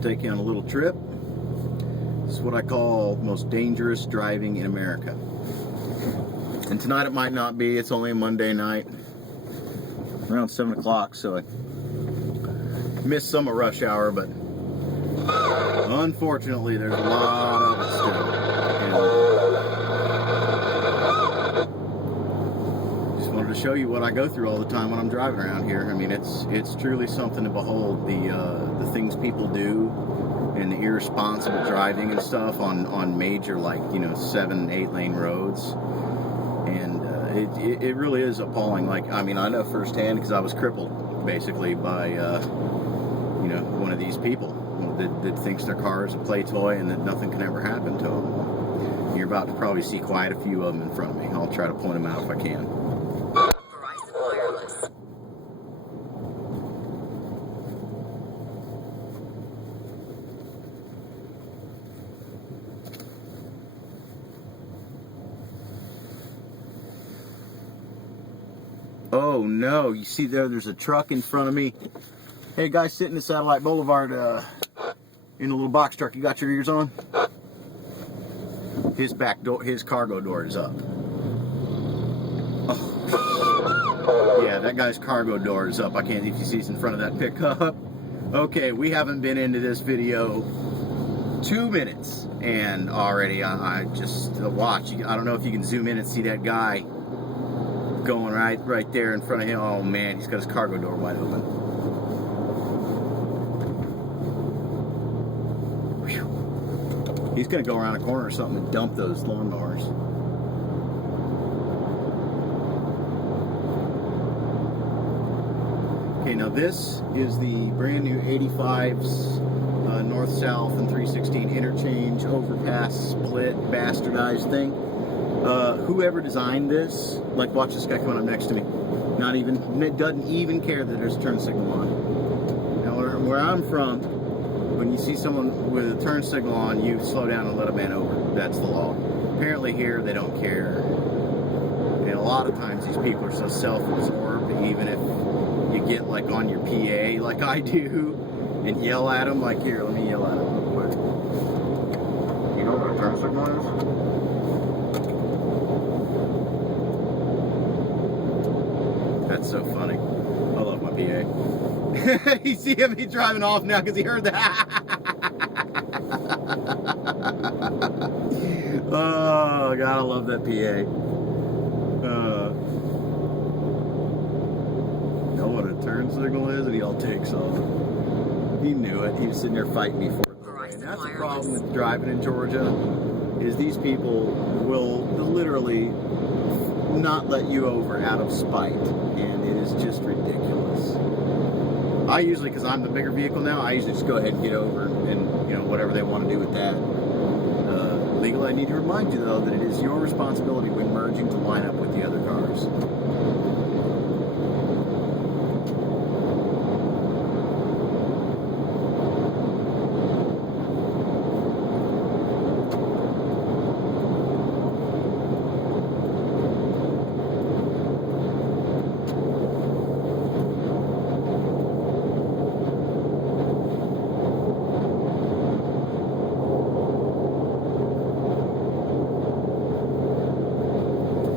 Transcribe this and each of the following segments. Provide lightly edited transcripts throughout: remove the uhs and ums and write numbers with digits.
to take you on a little trip. This is what I call the most dangerous driving in America. And tonight it might not be. It's only a Monday night, around 7 o'clock, so I missed some of rush hour, but unfortunately there's a lot of it still. And just wanted to show you what I go through all the time when I'm driving around here. I mean, it's truly something to behold, the things people do and the irresponsible driving and stuff on major, like, 7-8 lane roads. And it really is appalling. Like, I mean, I know firsthand because I was crippled basically by one of these people that thinks their car is a play toy and that nothing can ever happen to them. You're about to probably see quite a few of them in front of me. I'll try to point them out if I can. Oh no, you see there's a truck in front of me. Hey, guy sitting at Satellite Boulevard in a little box truck, you got your ears on? His back door, his cargo door is up. Oh. Yeah, that guy's cargo door is up. I can't, if you see it's in front of that pickup. Okay, we haven't been into this video 2 minutes, and already I just watch. I don't know if you can zoom in and see that guy going right there in front of him. Oh man, he's got his cargo door wide open. Whew. He's gonna go around a corner or something and dump those lawnmowers. Okay, now this is the brand new 85's north-south and 316 interchange overpass split bastardized thing. Whoever designed this, like, watch this guy coming up next to me. Doesn't even care that there's a turn signal on. Now, where I'm from, when you see someone with a turn signal on, you slow down and let a man over. That's the law. Apparently here, they don't care. And a lot of times these people are so self-absorbed, even if you get, like, on your PA, like I do, and yell at them, like, here, let me yell at them real quick. You know what a turn signal is? That's so funny. I love my PA. You see him, he's driving off now because he heard that. Oh, God, I love that PA. Know what a turn signal is? And he all takes off. He knew it. He was sitting there fighting me for it. And that's the problem with driving in Georgia, is these people will literally not let you over out of spite, and it is just ridiculous. I usually, because I'm the bigger vehicle now, I usually just go ahead and get over and whatever they want to do with that. Legally, I need to remind you though that it is your responsibility when merging to line up with the other cars.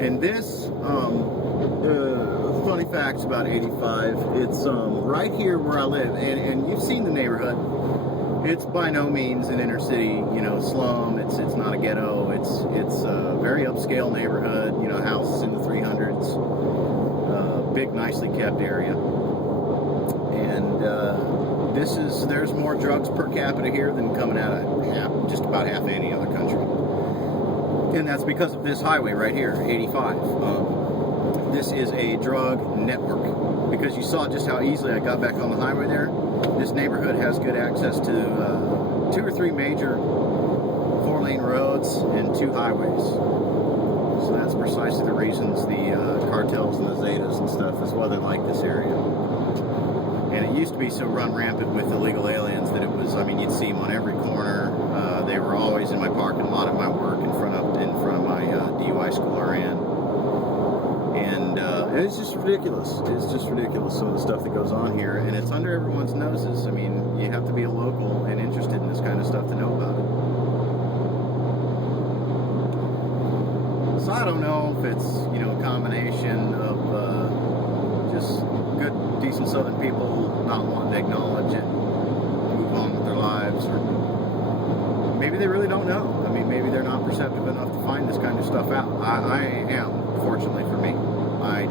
And this, funny facts about 85, it's right here where I live, and you've seen the neighborhood. It's by no means an inner city, slum. It's not a ghetto. It's a very upscale neighborhood, houses in the 300s, big, nicely kept area. And there's more drugs per capita here than coming out of just about half any other country. And that's because of this highway right here, 85. This is a drug network. Because you saw just how easily I got back on the highway there. This neighborhood has good access to 2 or 3 major 4-lane roads and 2 highways. So that's precisely the reasons the cartels and the Zetas and stuff is why they like this area. And it used to be so run rampant with illegal aliens that it was, I mean, you'd see them on every corner. They were always in my parking lot at my work in front of my DUI school I ran. And And it's just ridiculous. It's just ridiculous, some of the stuff that goes on here, and it's under everyone's noses. I mean, you have to be a local and interested in this kind of stuff to know about it. So I don't know if it's, you know, a combination of just good, decent Southern people not wanting to acknowledge it, move on with their lives, or maybe they really don't know. I mean, maybe they're not perceptive enough to find this kind of stuff out. I am, fortunately for me. I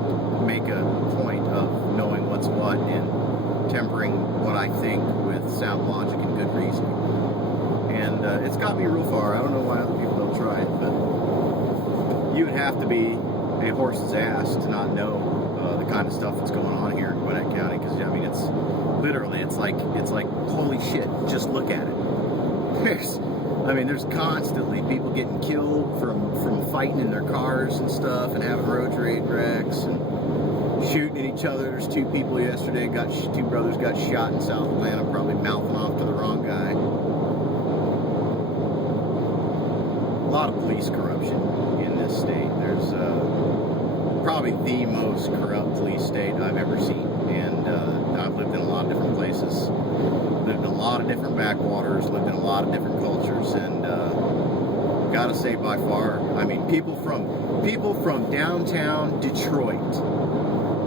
make a point of knowing what's what and tempering what I think with sound logic and good reasoning. And it's got me real far. I don't know why other people don't try it, but you would have to be a horse's ass to not know the kind of stuff that's going on here in Gwinnett County. Because I mean, it's literally, it's like holy shit. Just look at it. There's constantly people getting killed from fighting in their cars and stuff, and having road rage wrecks and shooting at each other. There's two people yesterday, two brothers got shot in South Atlanta, probably mouthing off to the wrong guy. A lot of police corruption in this state. There's probably the most corrupt police state I've ever seen, and I've lived in a lot of different places, lived in a lot of different backwaters, lived in a lot of different cultures, and gotta say, by far, I mean, people from downtown Detroit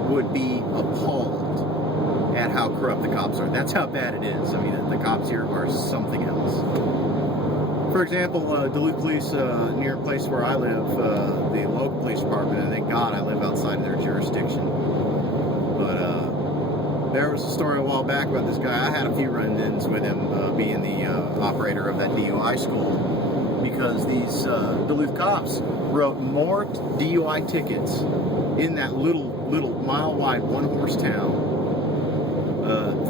would be appalled at how corrupt the cops are. That's how bad it is. I mean, the cops here are something else. For example, Duluth Police, near a place where I live, the local police department, and thank God I live outside of their jurisdiction. But there was a story a while back about this guy. I had a few run-ins with him, being the operator of that DUI school, because these Duluth cops wrote more DUI tickets in that little mile-wide one-horse town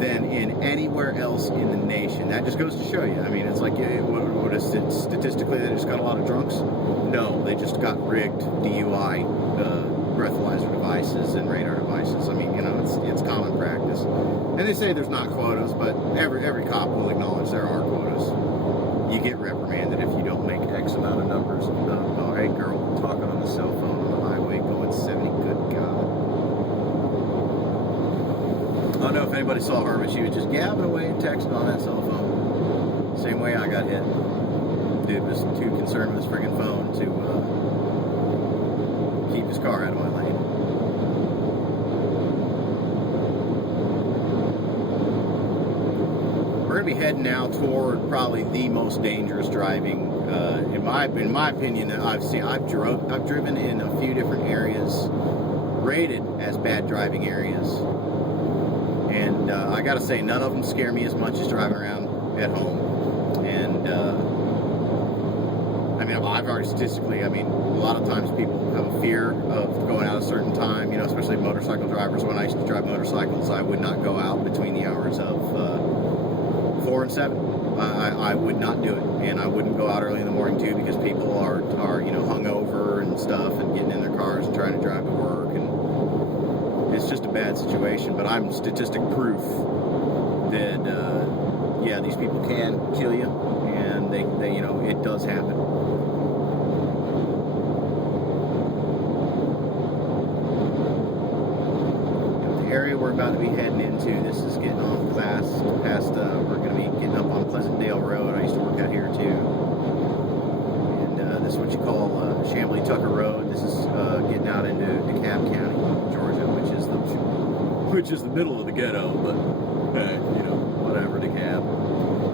than in anywhere else in the nation. That just goes to show you. I mean, it's like, what is it, statistically they just got a lot of drunks? No, they just got rigged DUI breathalyzer devices and radar devices. I mean, you know, it's common practice. And they say there's not quotas, but every cop will acknowledge there are quotas. You get reprimanded if you don't make X amount of numbers. Oh, hey girl, talking on the cell phone on the highway going 70, good God. I don't know if anybody saw her, but she was just gabbing away and texting on that cell phone. Same way I got hit. Dude was too concerned with his friggin' phone to keep his car out of my lane. We're gonna be heading now toward probably the most dangerous driving, in my opinion, that I've seen. I've driven in a few different areas rated as bad driving areas, and I gotta say, none of them scare me as much as driving around at home. And I've already statistically, a lot of times people have a fear of going out a certain time, you know, especially motorcycle drivers. When I used to drive motorcycles, I would not go out between the hours of 4 and 7. I would not do it, and I wouldn't go out early in the morning too, because people are you know, hungover and stuff, and getting in their cars and trying to drive to work, and it's just a bad situation. But I'm statistic proof that yeah, these people can kill you, and they you know, it does happen. Area we're about to be heading into, this is getting off past we're going to be getting up on Pleasantdale Road. I used to work out here too, and this is what you call Chamblee Tucker Road. This is getting out into DeKalb County, Georgia, which is the middle of the ghetto, but you know, whatever. DeKalb.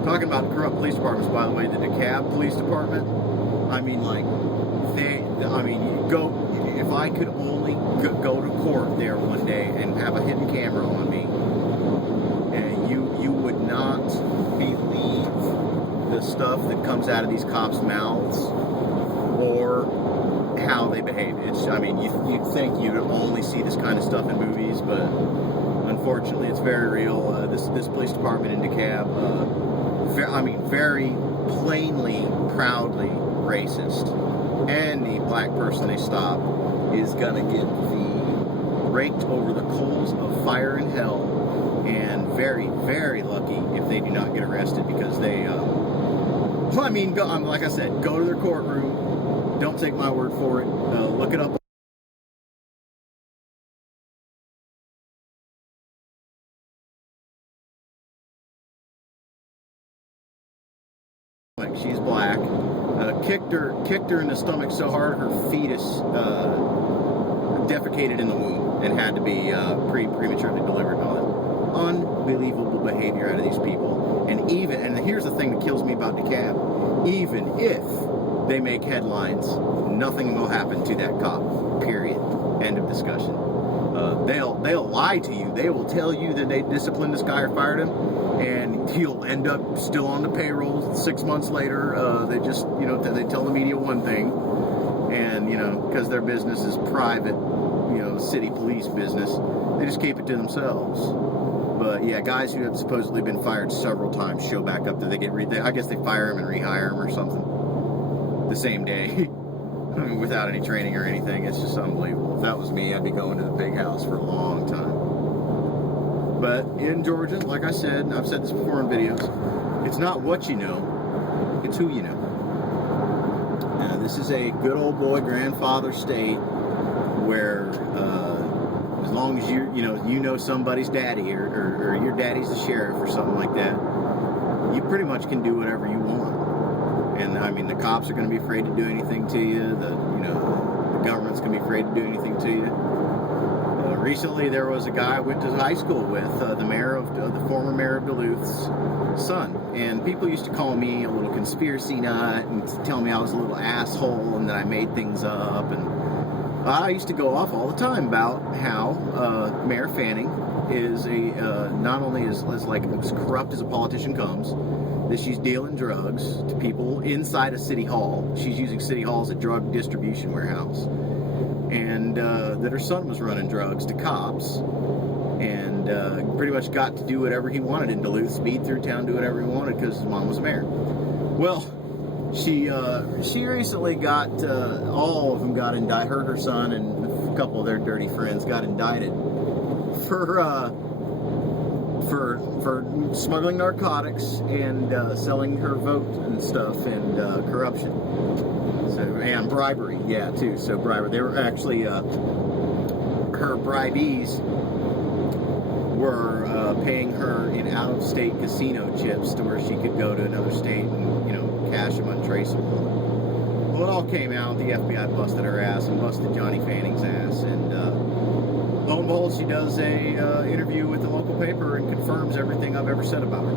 Talking about the corrupt police departments, by the way, the DeKalb Police Department, go. If I could only go to court there one day and have a hidden camera on me, and you would not believe the stuff that comes out of these cops' mouths or how they behave. You'd think you'd only see this kind of stuff in movies, but unfortunately, it's very real. This police department in DeKalb, very plainly, proudly racist, and the black person they stop is gonna get raked over the coals of fire and hell, and very, very lucky if they do not get arrested, because they, like I said, go to their courtroom. Don't take my word for it. Look it up Like, she's black. Kicked her in the stomach so hard her fetus defecated in the womb and had to be prematurely delivered and all that. Unbelievable behavior out of these people. And here's the thing that kills me about DeKalb, even if they make headlines, nothing will happen to that cop, period. End of discussion. They'll lie to you. They will tell you that they disciplined this guy or fired him, and he'll end up still on the payroll 6 months later. They just, they tell the media one thing, and, because their business is private, city police business, they just keep it to themselves. But yeah, guys who have supposedly been fired several times show back up that I guess they fire them and rehire them or something the same day. I mean, without any training or anything. It's just unbelievable. If that was me, I'd be going to the big house for a long time. But in Georgia, like I said, and I've said this before in videos, it's not what you know, it's who you know. This is a good old boy grandfather state where as long as you know somebody's daddy or your daddy's the sheriff or something like that, you pretty much can do whatever you want. And I mean, the cops are going to be afraid to do anything to you. The government's going to be afraid to do anything to you. Recently, there was a guy I went to high school with, the former mayor of Duluth's son, and people used to call me a little conspiracy nut and tell me I was a little asshole and that I made things up. And I used to go off all the time about how Mayor Fanning is not only as corrupt as a politician comes, that she's dealing drugs to people inside a city hall. She's using city hall as a drug distribution warehouse. And that her son was running drugs to cops. And pretty much got to do whatever he wanted in Duluth, speed through town, do whatever he wanted because his mom was mayor. Well, she recently got, all of them got indicted, her son and a couple of their dirty friends got indicted for smuggling narcotics and selling her vote and stuff and corruption. So, and bribery, yeah, too. So bribery. They were actually her bribees were paying her in out-of-state casino chips to where she could go to another state and cash them untraceable. Well, it all came out. The FBI busted her ass and busted Johnny Fanning's ass, and lo and behold, she does a interview with the local paper and confirms everything I've ever said about her.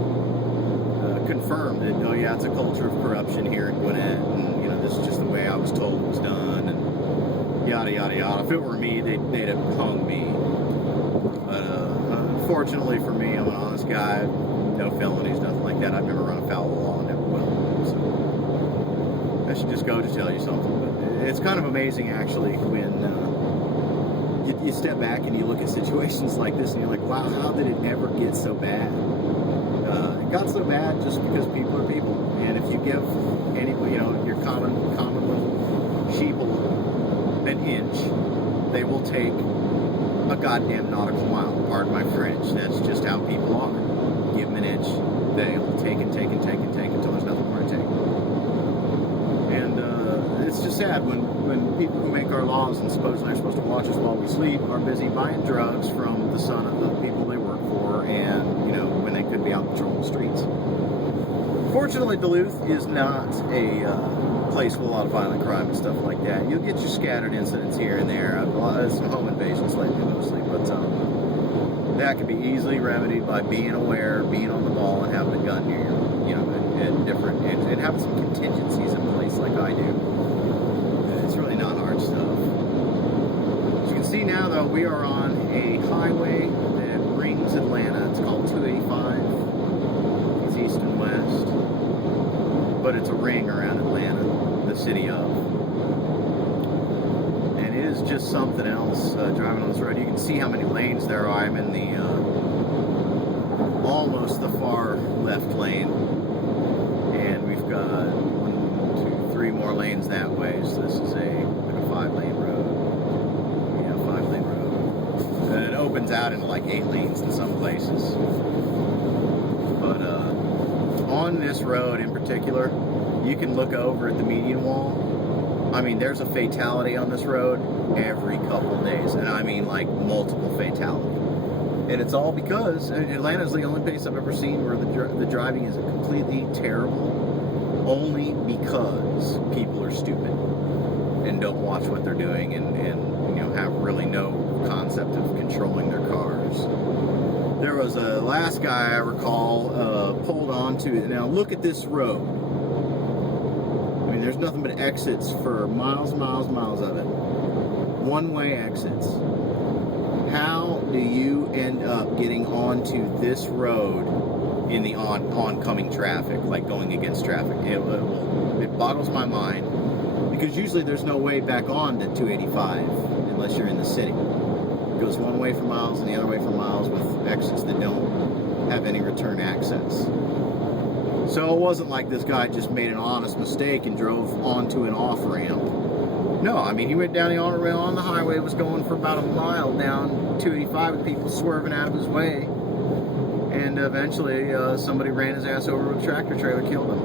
Confirmed that, oh yeah, it's a culture of corruption here in Gwinnett, and this is just the way I was told it was done, and yada yada yada. If it were me, they'd have hung me. But unfortunately for me, I'm an honest guy. No felonies, nothing like that. I've never run afoul of the law, never will. So that should just go to tell you something. But it's kind of amazing, actually, when you step back and you look at situations like this, and you're like, wow, how did it ever get so bad? It got so bad just because people are people, and if you give your common little sheeple an inch, they will take a goddamn nautical mile. Pardon my French. That's just how people are. Give them an inch, they'll take until there's nothing more to take. And it's just sad when people who make our laws and supposedly are supposed to watch us while we sleep are busy buying drugs from the son of the people they work for, and when they could be out patrolling the streets. Fortunately, Duluth is not a place with a lot of violent crime and stuff like that. You'll get your scattered incidents here and there. Some home invasions lately, mostly, but that can be easily remedied by being aware, being on the ball, and having a gun near you, and having some contingencies in place like I do. It's really not hard stuff. As you can see now, though, we are on a highway that rings Atlanta. It's called 285. It's east and west, but it's a ring around Atlanta, the city of. And it is just something else driving on this road. You can see how many lanes there are. I'm in the almost the far left lane, and we've got 1, 2, 3 more lanes that way. So this is like a 5-lane road. Yeah, 5-lane road. And it opens out into like 8 lanes in some places. But on this road in particular, you can look over at the median wall. I mean, there's a fatality on this road every couple of days, and I mean like multiple fatalities. And it's all because Atlanta's the only place I've ever seen where the driving is completely terrible. only because people are stupid and don't watch what they're doing and have really no concept of controlling their cars. There was a last guy I recall pulled onto it. Now look at this road. I mean, there's nothing but exits for miles of it. One-way exits. How do you end up getting onto this road in the oncoming traffic, like going against traffic? It boggles my mind, because usually there's no way back on to 285 unless you're in the city. It goes one way for miles and the other way for miles with exits that don't have any return access. So it wasn't like this guy just made an honest mistake and drove onto an off-ramp. No, I mean, he went down the on the highway, was going for about a mile down 285 with people swerving out of his way. And eventually somebody ran his ass over with a tractor trailer, killed him.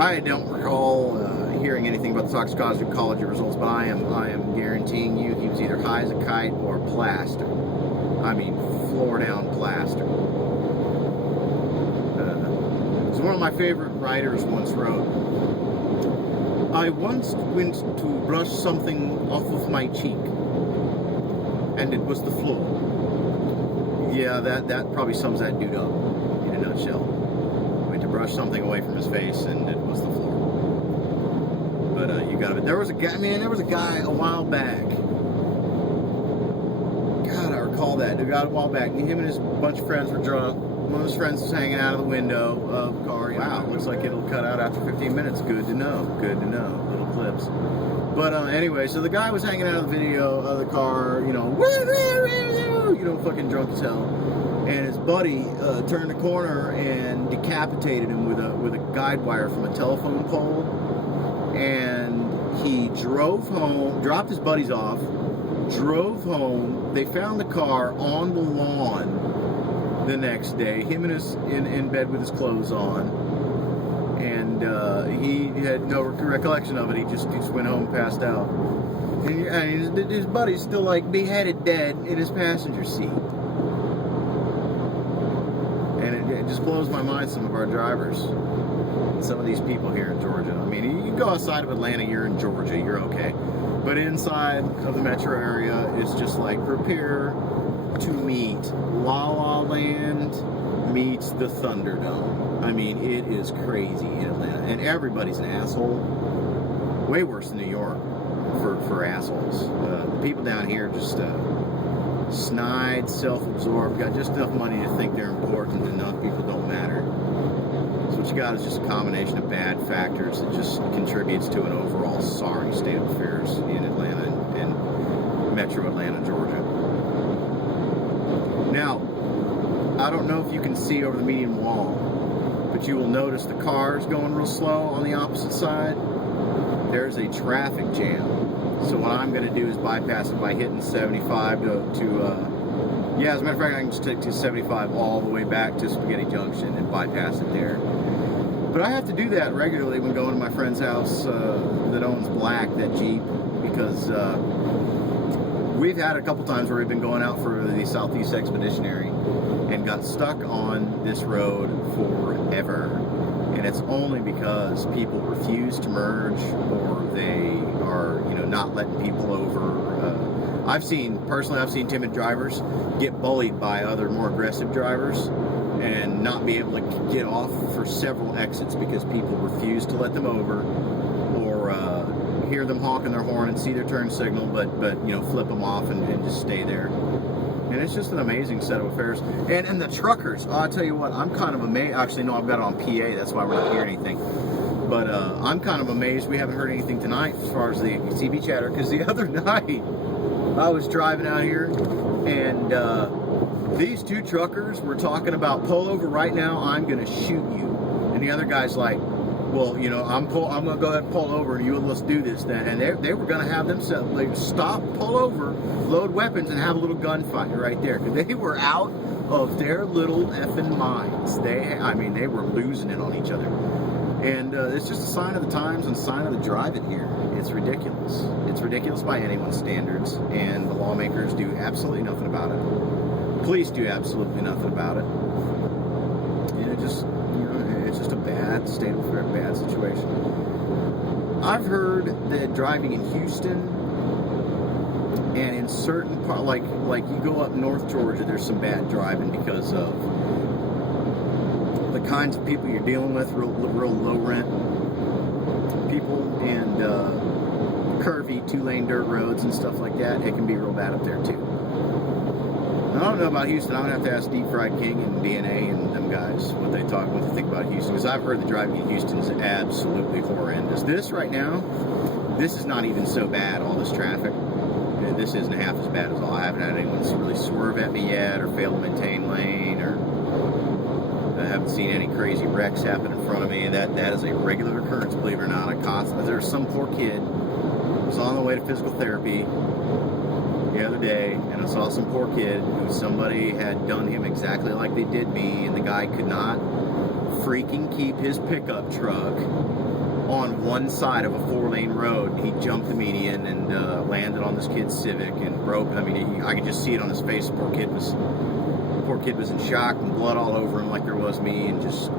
I don't recall hearing anything about the toxicology results, but I am guaranteeing you he was either high as a kite or plaster. I mean, floor down plaster. So one of my favorite writers once wrote, "I once went to brush something off of my cheek, and it was the floor." Yeah, that probably sums that dude up in a nutshell. Went to brush something away from his face, and it was the floor. But you got it. There was a guy a while back. God, I recall that. There got a while back. Him and his bunch of friends were drunk. One of his friends was hanging out of the window of the car. Wow, looks like it'll cut out after 15 minutes. Good to know. Good to know. Little clips. But anyway, so the guy was hanging out of the video of the car, fucking drunk as hell. And his buddy turned the corner and decapitated him with a guide wire from a telephone pole. And he drove home, dropped his buddies off, drove home. They found the car on the lawn the next day, him and in bed with his clothes on, and he had no recollection of it. He just went home and passed out. And his buddy's still like beheaded dead in his passenger seat. And it just blows my mind, some of our drivers, some of these people here in Georgia. I mean, you go outside of Atlanta, you're in Georgia, you're okay. But inside of the metro area, it's just like prepare to meet La La Land meets the Thunderdome. I mean, it is crazy in Atlanta, and everybody's an asshole. Way worse than New York for assholes. The people down here just snide, self-absorbed, got just enough money to think they're important, and other people don't matter. So what you got is just a combination of bad factors that just contributes to an overall sorry state of affairs in Atlanta and Metro Atlanta, Georgia. Now, I don't know if you can see over the median wall, but you will notice the cars going real slow on the opposite side. There's a traffic jam. So what I'm going to do is bypass it by hitting 75 as a matter of fact, I can just take to 75 all the way back to Spaghetti Junction and bypass it there. But I have to do that regularly when going to my friend's house that owns Black, that Jeep, because we've had a couple times where we've been going out for the Southeast Expeditionary and got stuck on this road forever. And it's only because people refuse to merge, or they are, not letting people over. I've seen timid drivers get bullied by other more aggressive drivers and not be able to get off for several exits because people refuse to let them over, or hear them honking their horn and see their turn signal, but flip them off and just stay there. And it's just an amazing set of affairs. And the truckers, I'll tell you what, I'm kind of amazed. Actually, no, I've got it on PA, that's why we're not hearing anything. But I'm kind of amazed we haven't heard anything tonight as far as the CB chatter, because the other night I was driving out here and these two truckers were talking about, pull over right now, I'm going to shoot you. And the other guy's like, well, I'm going to go ahead and pull over, and let's do this then. And they were going to have themselves, like, stop, pull over, load weapons, and have a little gunfight right there. Because they were out of their little effing minds. They were losing it on each other. And it's just a sign of the times and a sign of the driving here. It's ridiculous. It's ridiculous by anyone's standards, and the lawmakers do absolutely nothing about it. Police do absolutely nothing about it. And it's just a bad state of a bad situation. I've heard that driving in Houston and in certain parts, like you go up North Georgia, there's some bad driving because of the kinds of people you're dealing with, real low rent people, and curvy 2-lane dirt roads and stuff like that. It can be real bad up there too. I don't know about Houston. I'm gonna have to ask Deep Fried King and DNA and them guys what they think about Houston, because I've heard the driving in Houston is absolutely horrendous. This right now, this is not even so bad. All this traffic, this isn't half as bad as all. I haven't had anyone really swerve at me yet, or fail to maintain lane, or I haven't seen any crazy wrecks happen in front of me. That is a regular occurrence, believe it or not. There's some poor kid who was on the way to physical therapy the other day, and I saw some poor kid who somebody had done him exactly like they did me, and the guy could not freaking keep his pickup truck on one side of a 4-lane road. He jumped the median and landed on this kid's Civic and broke. I mean, I could just see it on his face. The poor kid was in shock, and blood all over him like there was me, and just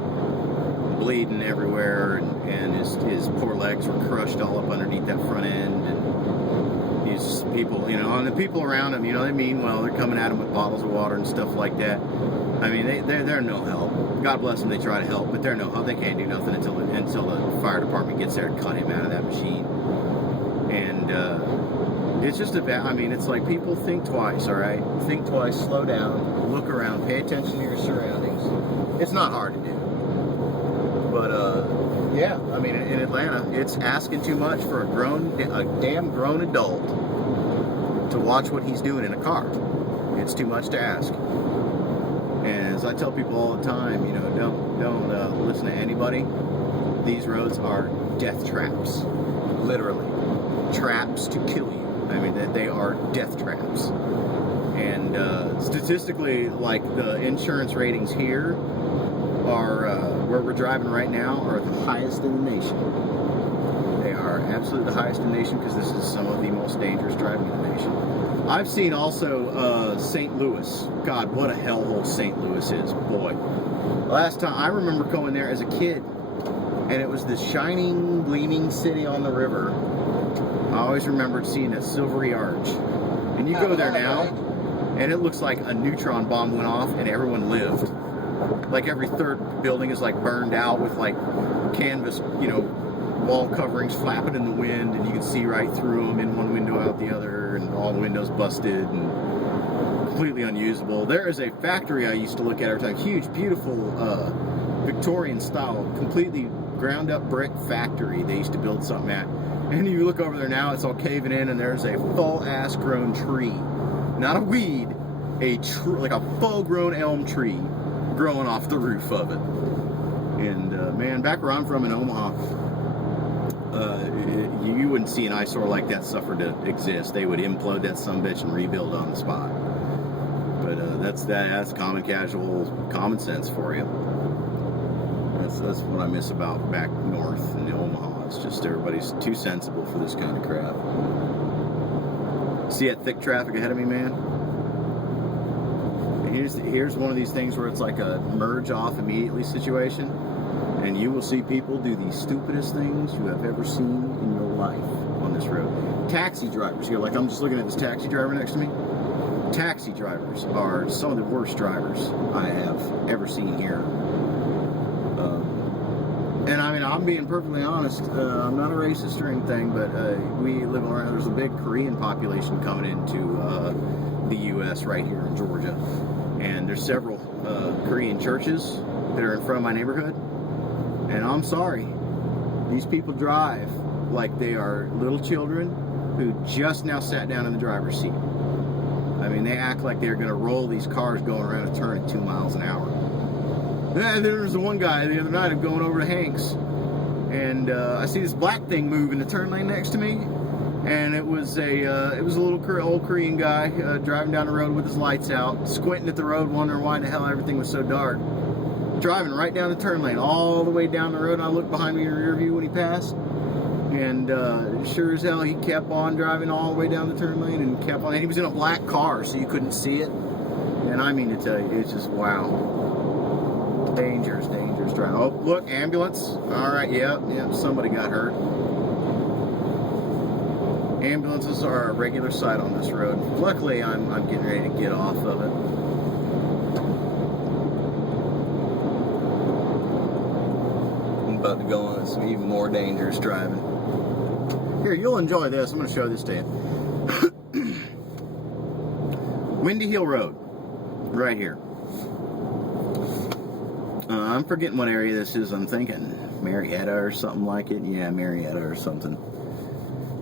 bleeding everywhere, and his poor legs were crushed all up underneath that front end. And people, and the people around him, they mean well. They're coming at him with bottles of water and stuff like that. I mean, they're no help. God bless them, they try to help, but they're no help. They can't do nothing until the fire department gets there and cut him out of that machine. And it's just it's like, people think twice, all right? Think twice, slow down, look around, pay attention to your surroundings. It's not hard to do. But, yeah, I mean, in Atlanta, it's asking too much for a damn grown adult to watch what he's doing in a car. It's too much to ask. And as I tell people all the time, don't listen to anybody. These roads are death traps, literally traps to kill you. I mean, they are death traps. And statistically, like, the insurance ratings here are where we're driving right now are the highest in the nation. They are absolutely the highest in the nation, because this is some of the most dangerous driving in the nation. I've seen also St. Louis. God, what a hellhole St. Louis is, boy. Last time I remember going there as a kid, and it was this shining, gleaming city on the river. I always remembered seeing a silvery arch. And you go there now, and it looks like a neutron bomb went off and everyone lived. Like, every third building is like burned out with like canvas, wall coverings flapping in the wind, and you can see right through them, in one window out the other, and all the windows busted and completely unusable. There is a factory I used to look at every time, huge, beautiful Victorian style, completely ground up brick factory they used to build something at. And you look over there now, it's all caving in, and there's a full ass grown tree, not a weed, like a full grown elm tree growing off the roof of it. And man, back where I'm from in Omaha, you wouldn't see an eyesore like that suffer to exist. They would implode that sumbitch and rebuild on the spot. But that's common common sense for you. That's what I miss about back north in Omaha. It's just everybody's too sensible for this kind of crap. See that thick traffic ahead of me, man? Here's one of these things where it's like a merge off immediately situation, and you will see people do the stupidest things you have ever seen in your life on this road. Taxi drivers, like, I'm just looking at this taxi driver next to me. Taxi drivers are some of the worst drivers I have ever seen here. And I mean, I'm being perfectly honest. I'm not a racist or anything, but we live around. There's a big Korean population coming into the U.S. right here in Georgia, and there's several Korean churches that are in front of my neighborhood. And I'm sorry, these people drive like they are little children who just now sat down in the driver's seat. I mean, they act like they're going to roll these cars going around a turn at 2 miles an hour. And there was one guy the other night, I'm going over to Hank's, and I see this black thing move in the turn lane next to me, and it was a little old Korean guy driving down the road with his lights out, squinting at the road, wondering why the hell everything was so dark. Driving right down the turn lane, all the way down the road, and I looked behind me in the rear view when he passed, and sure as hell he kept on driving all the way down the turn lane, and kept on. And he was in a black car, so you couldn't see it. And I mean to tell you, it's just wow. Dangerous driving. Oh, look, ambulance. All right, yep, somebody got hurt. Ambulances are a regular sight on this road. Luckily, I'm getting ready to get off of it. I'm about to go on some even more dangerous driving. Here, you'll enjoy this. I'm going to show this to you. Windy Hill Road, right here. I'm forgetting what area this is. I'm thinking Marietta or something like it. Yeah, Marietta or something.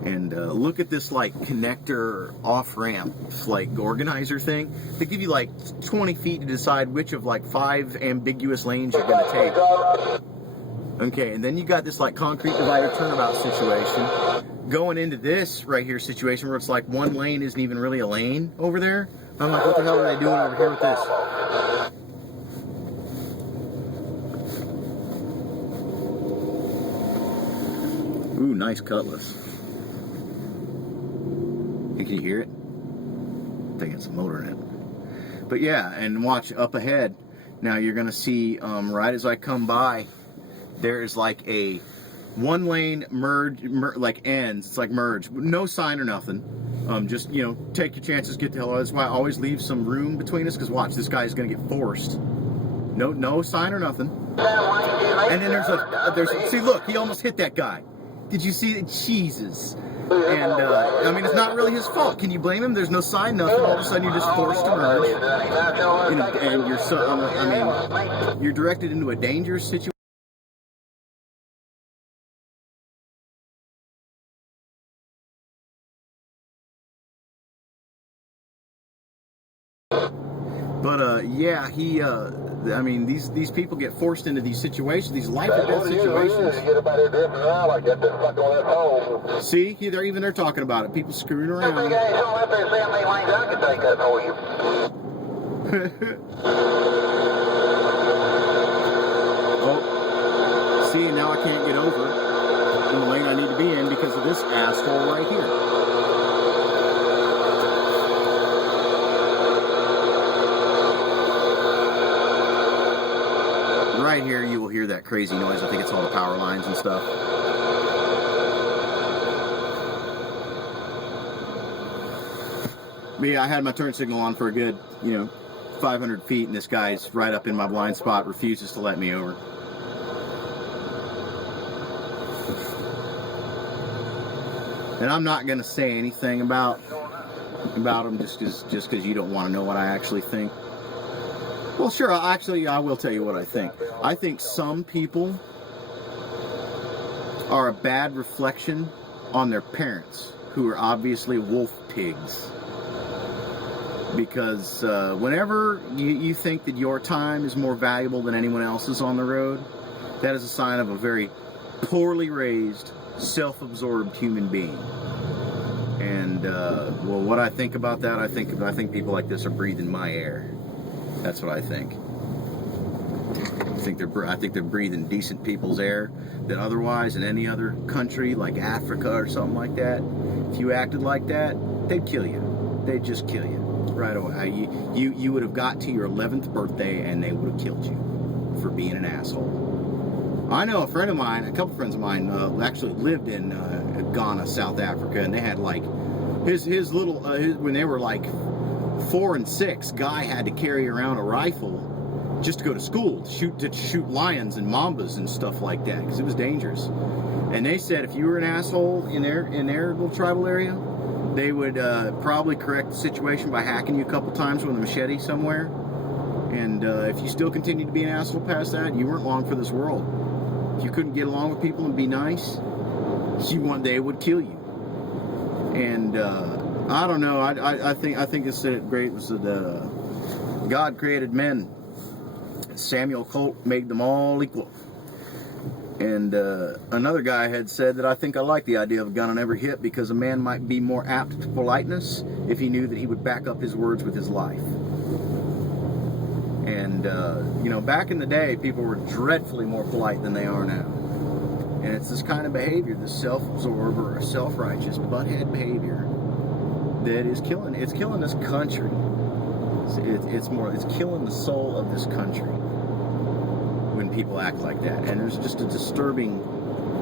And look at this like connector off-ramp like organizer thing. They give you like 20 feet to decide which of like 5 ambiguous lanes you're going to take. Okay, and then you got this like concrete divider turnabout situation going into this right here situation where it's like one lane isn't even really a lane over there. I'm like, what the hell are they doing over here with this? Ooh, nice Cutlass. Can you hear it? I think it's a motor in it. But yeah, and watch up ahead. Now you're gonna see right as I come by, there's like a one lane merge like ends. It's like merge, no sign or nothing. Just, you know, take your chances, get the hell out. That's why I always leave some room between us, because watch, this guy's gonna get forced. No sign or nothing. And then there's see, look, he almost hit that guy. Did you see that? Jesus. And, I mean, it's not really his fault. Can you blame him? There's no sign, nothing. All of a sudden, you're just forced to merge. And you're so, I mean, you're directed into a dangerous situation. But, yeah, he, I mean, these people get forced into these situations, these life or death situations. See, they're talking about it. People screwing around. Oh, see, now I can't get over in the lane I need to be in because of this asshole right here. Right here, you will hear that crazy noise. I think it's all the power lines and stuff. But yeah, I had my turn signal on for a good, 500 feet, and this guy's right up in my blind spot, refuses to let me over. And I'm not going to say anything about him just because you don't want to know what I actually think. Well, sure, I will tell you what I think. I think some people are a bad reflection on their parents, who are obviously wolf pigs. Because whenever you think that your time is more valuable than anyone else's on the road, that is a sign of a very poorly raised, self-absorbed human being. And, well, what I think about that, I think people like this are breathing my air. That's what I think. I think they're breathing decent people's air that otherwise in any other country like Africa or something like that, if you acted like that, they'd kill you. They'd just kill you right away. You would have got to your 11th birthday and they would have killed you for being an asshole. I know a couple friends of mine actually lived in Ghana, South Africa, and they had like his little when they were like 4 and 6, guy had to carry around a rifle just to go to school to shoot lions and mambas and stuff like that, because it was dangerous. And they said if you were an asshole in their little tribal area, they would probably correct the situation by hacking you a couple times with a machete somewhere. And if you still continued to be an asshole past that, you weren't long for this world. If you couldn't get along with people and be nice, one day would kill you. And I don't know. I think it said it great. Was that God created men. Samuel Colt made them all equal. And another guy had said that I think I like the idea of a gun on every hip, because a man might be more apt to politeness if he knew that he would back up his words with his life. And back in the day, people were dreadfully more polite than they are now. And it's this kind of behavior, this self-absorbed or self-righteous butthead behavior, that is killing this country. It's killing the soul of this country. when people act like that, and there's just a disturbing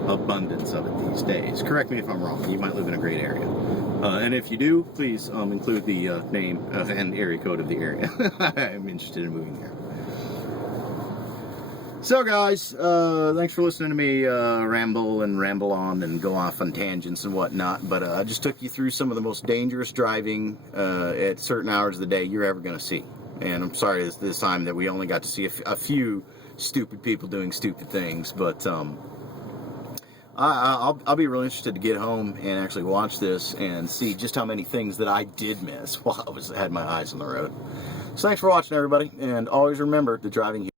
abundance of it these days. Correct me if I'm wrong. You might live in a great area, and if you do, please include the name and area code of the area. I'm interested in moving there. So guys, thanks for listening to me ramble on and go off on tangents and whatnot, but I just took you through some of the most dangerous driving at certain hours of the day you're ever going to see. And I'm sorry this time that we only got to see a few stupid people doing stupid things, but I'll be really interested to get home and actually watch this and see just how many things that I did miss while I had my eyes on the road. So thanks for watching, everybody, and always remember the driving